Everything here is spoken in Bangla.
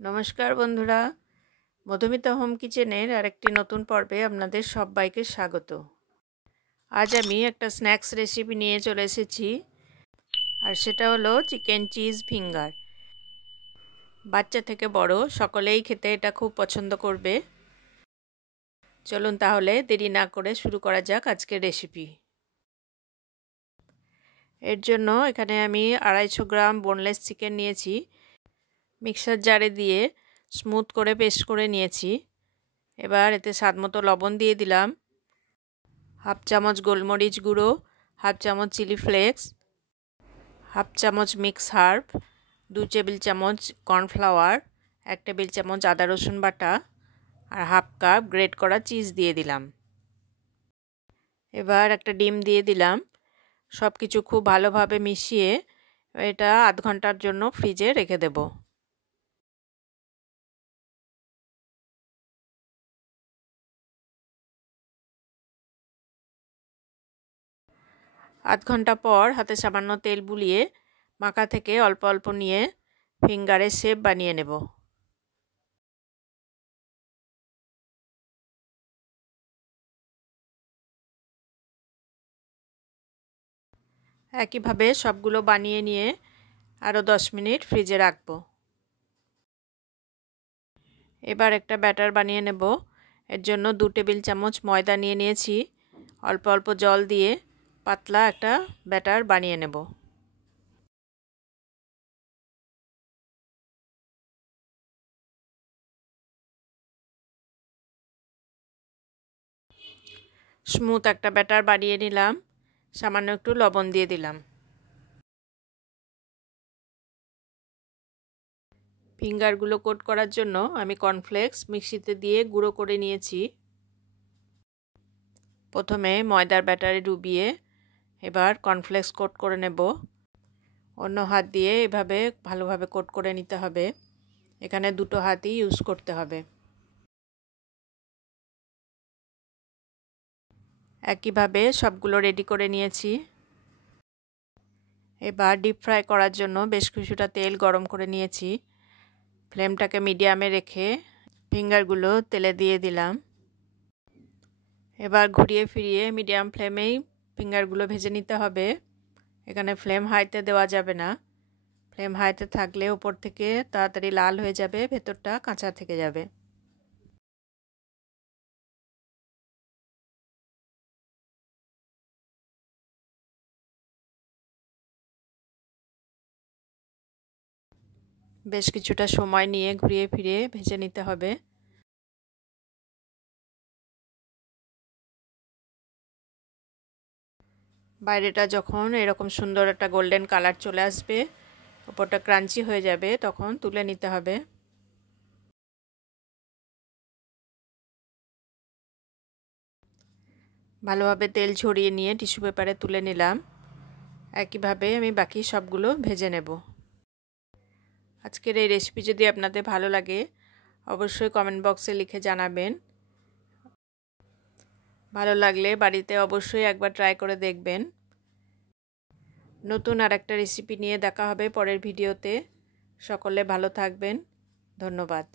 নমস্কার বন্ধুরা, মধুমিতা হোম কিচেনের আরেকটি নতুন পর্বে আপনাদের সবাইকে স্বাগত। আজ আমি একটা স্ন্যাক্স রেসিপি নিয়ে চলে এসেছি, আর সেটা হলো চিকেন চিজ ফিঙ্গার। বাচ্চা থেকে বড় সকলেই খেতে এটা খুব পছন্দ করবে। চলুন তাহলে দেরি না করে শুরু করা যাক আজকের রেসিপি। এর জন্য এখানে আমি 250 গ্রাম বোনলেস চিকেন নিয়েছি। মিক্সার জারে দিয়ে স্মুথ করে পেস্ট করে নিয়েছি। এবার এতে স্বাদমতো লবণ দিয়ে দিলাম, হাফ চামচ গোলমরিচ গুঁড়ো, হাফ চামচ চিলি ফ্লেক্স, হাফ চামচ মিক্স হার্ব, 2 টেবিল চামচ কর্নফ্লাওয়ার, 1 টেবিল চামচ আদা রসুন বাটা, আর হাফ কাপ গ্রেট করা চিজ দিয়ে দিলাম। এবার একটা ডিম দিয়ে দিলাম। সব কিছু খুব ভালোভাবে মিশিয়ে এটা আধ ঘন্টার জন্য ফ্রিজে রেখে দেব। আধ ঘন্টা পর হাতে সামান্য তেল বুলিয়ে মাখা থেকে অল্প অল্প নিয়ে ফিঙ্গারের শেপ বানিয়ে নেব। একইভাবে সবগুলো বানিয়ে নিয়ে আরও 10 মিনিট ফ্রিজে রাখবো। এবার একটা ব্যাটার বানিয়ে নেব। এর জন্য 2 টেবিল চামচ ময়দা নিয়ে নিয়েছি। অল্প অল্প জল দিয়ে পাতলা একটা ব্যাটার বানিয়ে নেব। স্মুথ একটা ব্যাটার বানিয়ে নিলাম। সামান্য একটু লবণ দিয়ে দিলাম। ফিঙ্গারগুলো কোট করার জন্য আমি কর্নফ্লেক্স মিক্সিতে দিয়ে গুঁড়ো করে নিয়েছি। প্রথমে ময়দার ব্যাটারে ডুবিয়ে এবার কর্নফ্লেক্স কোট করে নেব। অন্য হাত দিয়ে এভাবে ভালোভাবে কোট করে নিতে হবে। এখানে দুটো হাতই ইউজ করতে হবে। একইভাবে সবগুলো রেডি করে নিয়েছি। এবার ডিপ ফ্রাই করার জন্য বেশ কিছুটা তেল গরম করে নিয়েছি। ফ্লেমটাকে মিডিয়ামে রেখে ফিঙ্গারগুলো তেলে দিয়ে দিলাম। এবার ঘুরিয়ে ফিরিয়ে মিডিয়াম ফ্লেমেই ফিঙ্গারগুলো ভেজে নিতে হবে। এখানে ফ্লেম হাইতে দেওয়া যাবে না। ফ্লেম হাইতে থাকলে উপর থেকে তাড়াতাড়ি লাল হয়ে যাবে, ভেতরটা কাঁচা থেকে যাবে। বেশ কিছুটা সময় নিয়ে ঘুরিয়ে ফিরিয়ে ভেজে নিতে হবে। বাইরেটা যখন এরকম সুন্দর একটা গোল্ডেন কালার চলে আসবে, উপরটা ক্রাঞ্চি হয়ে যাবে, তখন তুলে নিতে হবে। ভালোভাবে তেল ঝরিয়ে নিয়ে টিস্যু পেপারে তুলে নিলাম। একইভাবে আমি বাকি সবগুলো ভেজে নেব। আজকের এই রেসিপি যদি আপনাদের ভালো লাগে অবশ্যই কমেন্ট বক্সে লিখে জানাবেন। ভালো লাগলে বাড়িতে অবশ্যই একবার ট্রাই করে দেখবেন। নতুন আরেকটা রেসিপি নিয়ে দেখা হবে পরের ভিডিওতে। সকলে ভালো থাকবেন। ধন্যবাদ।